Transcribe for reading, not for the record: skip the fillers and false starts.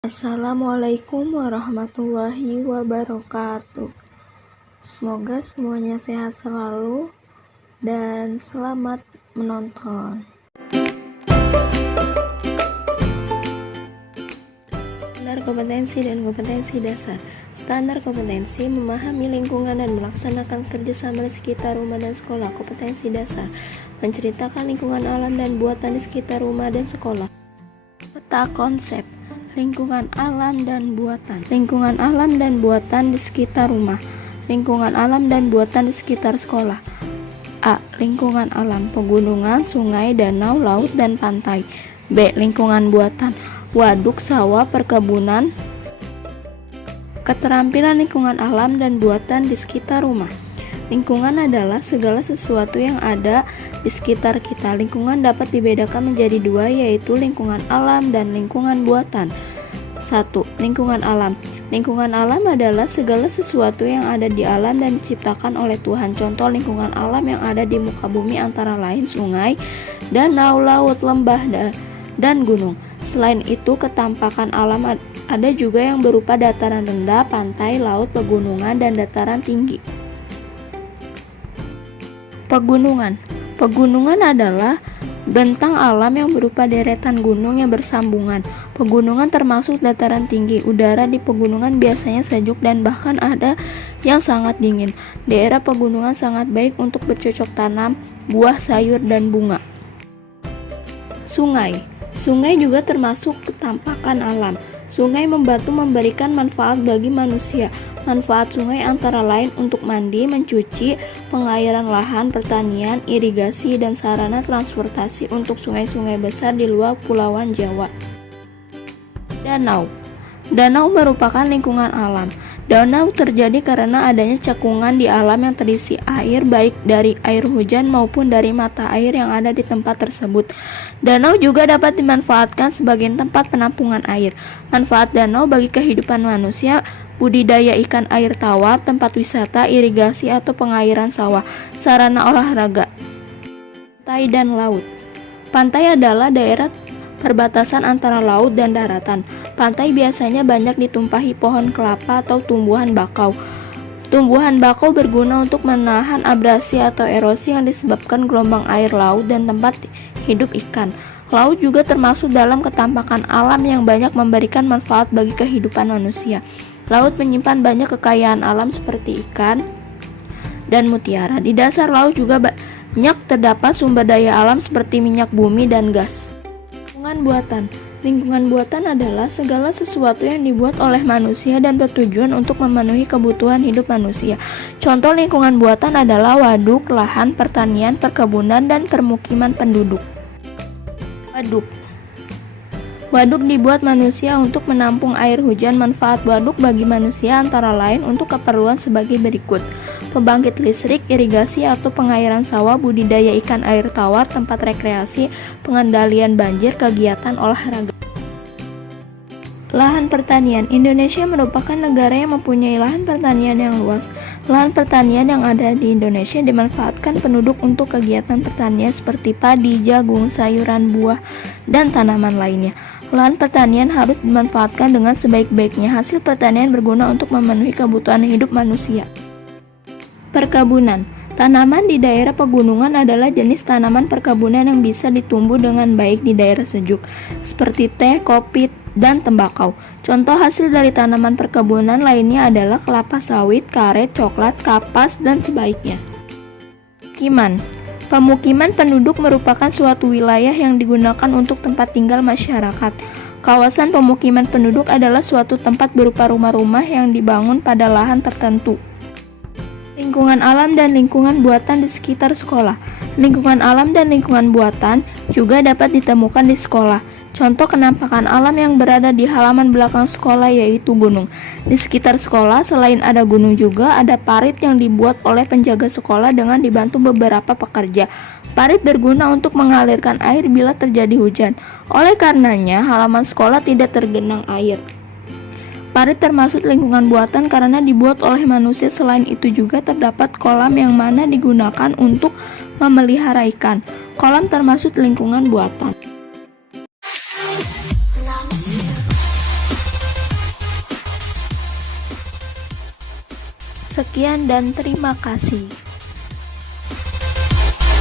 Assalamualaikum warahmatullahi wabarakatuh. Semoga semuanya sehat selalu dan selamat menonton. Standar kompetensi dan kompetensi dasar. Standar kompetensi memahami lingkungan dan melaksanakan kerjasama di sekitar rumah dan sekolah. Kompetensi dasar menceritakan lingkungan alam dan buatan di sekitar rumah dan sekolah. Peta konsep lingkungan alam dan buatan. Lingkungan alam dan buatan di sekitar rumah. Lingkungan alam dan buatan di sekitar sekolah. A. Lingkungan alam, pegunungan, sungai, danau, laut, dan pantai. B. Lingkungan buatan, waduk, sawah, perkebunan. Keterampilan lingkungan alam dan buatan di sekitar rumah. Lingkungan adalah segala sesuatu yang ada di sekitar kita. Lingkungan dapat dibedakan menjadi dua, yaitu lingkungan alam dan lingkungan buatan. 1. Lingkungan alam. Lingkungan alam adalah segala sesuatu yang ada di alam dan diciptakan oleh Tuhan. Contoh lingkungan alam yang ada di muka bumi antara lain sungai, danau, laut, lembah, dan gunung. Selain itu, ketampakan alam ada juga yang berupa dataran rendah, pantai, laut, pegunungan, dan dataran tinggi. Pegunungan. Pegunungan adalah bentang alam yang berupa deretan gunung yang bersambungan. Pegunungan termasuk dataran tinggi. Udara di pegunungan biasanya sejuk dan bahkan ada yang sangat dingin. Daerah pegunungan sangat baik untuk bercocok tanam, buah, sayur, dan bunga. Sungai. Sungai juga termasuk ketampakan alam. Sungai membantu memberikan manfaat bagi manusia. Manfaat sungai antara lain untuk mandi, mencuci, pengairan lahan, pertanian, irigasi, dan sarana transportasi untuk sungai-sungai besar di luar Pulauan Jawa. Danau. Danau merupakan lingkungan alam. Danau terjadi karena adanya cekungan di alam yang terisi air, baik dari air hujan maupun dari mata air yang ada di tempat tersebut. Danau juga dapat dimanfaatkan sebagai tempat penampungan air. Manfaat danau bagi kehidupan manusia: budidaya ikan air tawar, tempat wisata, irigasi atau pengairan sawah, sarana olahraga. Pantai dan laut. Pantai adalah daerah perbatasan antara laut dan daratan. Pantai biasanya banyak ditumpahi pohon kelapa atau tumbuhan bakau. Tumbuhan bakau berguna untuk menahan abrasi atau erosi yang disebabkan gelombang air laut dan tempat hidup ikan. Laut juga termasuk dalam ketampakan alam yang banyak memberikan manfaat bagi kehidupan manusia. Laut menyimpan banyak kekayaan alam seperti ikan dan mutiara. Di dasar laut juga banyak terdapat sumber daya alam seperti minyak bumi dan gas. Lingkungan buatan. Lingkungan buatan adalah segala sesuatu yang dibuat oleh manusia dan bertujuan untuk memenuhi kebutuhan hidup manusia. Contoh lingkungan buatan adalah waduk, lahan pertanian, perkebunan, dan permukiman penduduk. Waduk. Waduk dibuat manusia untuk menampung air hujan. Manfaat waduk bagi manusia antara lain untuk keperluan sebagai berikut: pembangkit listrik, irigasi atau pengairan sawah, budidaya ikan air tawar, tempat rekreasi, pengendalian banjir, kegiatan olahraga. Lahan pertanian. Indonesia merupakan negara yang mempunyai lahan pertanian yang luas. Lahan pertanian yang ada di Indonesia dimanfaatkan penduduk untuk kegiatan pertanian seperti padi, jagung, sayuran, buah, dan tanaman lainnya. Lahan pertanian harus dimanfaatkan dengan sebaik-baiknya. Hasil pertanian berguna untuk memenuhi kebutuhan hidup manusia. Perkebunan. Tanaman di daerah pegunungan adalah jenis tanaman perkebunan yang bisa ditumbuh dengan baik di daerah sejuk, seperti teh, kopi, dan tembakau. Contoh hasil dari tanaman perkebunan lainnya adalah kelapa sawit, karet, coklat, kapas, dan sebaiknya. Pemukiman. Pemukiman penduduk merupakan suatu wilayah yang digunakan untuk tempat tinggal masyarakat. Kawasan pemukiman penduduk adalah suatu tempat berupa rumah-rumah yang dibangun pada lahan tertentu. Lingkungan alam dan lingkungan buatan di sekitar sekolah. Lingkungan alam dan lingkungan buatan juga dapat ditemukan di sekolah. Contoh kenampakan alam yang berada di halaman belakang sekolah yaitu gunung. Di sekitar sekolah selain ada gunung juga ada parit yang dibuat oleh penjaga sekolah dengan dibantu beberapa pekerja. Parit berguna untuk mengalirkan air bila terjadi hujan. Oleh karenanya halaman sekolah tidak tergenang air. Parit termasuk lingkungan buatan karena dibuat oleh manusia. Selain itu juga terdapat kolam yang mana digunakan untuk memelihara ikan. Kolam termasuk lingkungan buatan. Sekian dan terima kasih.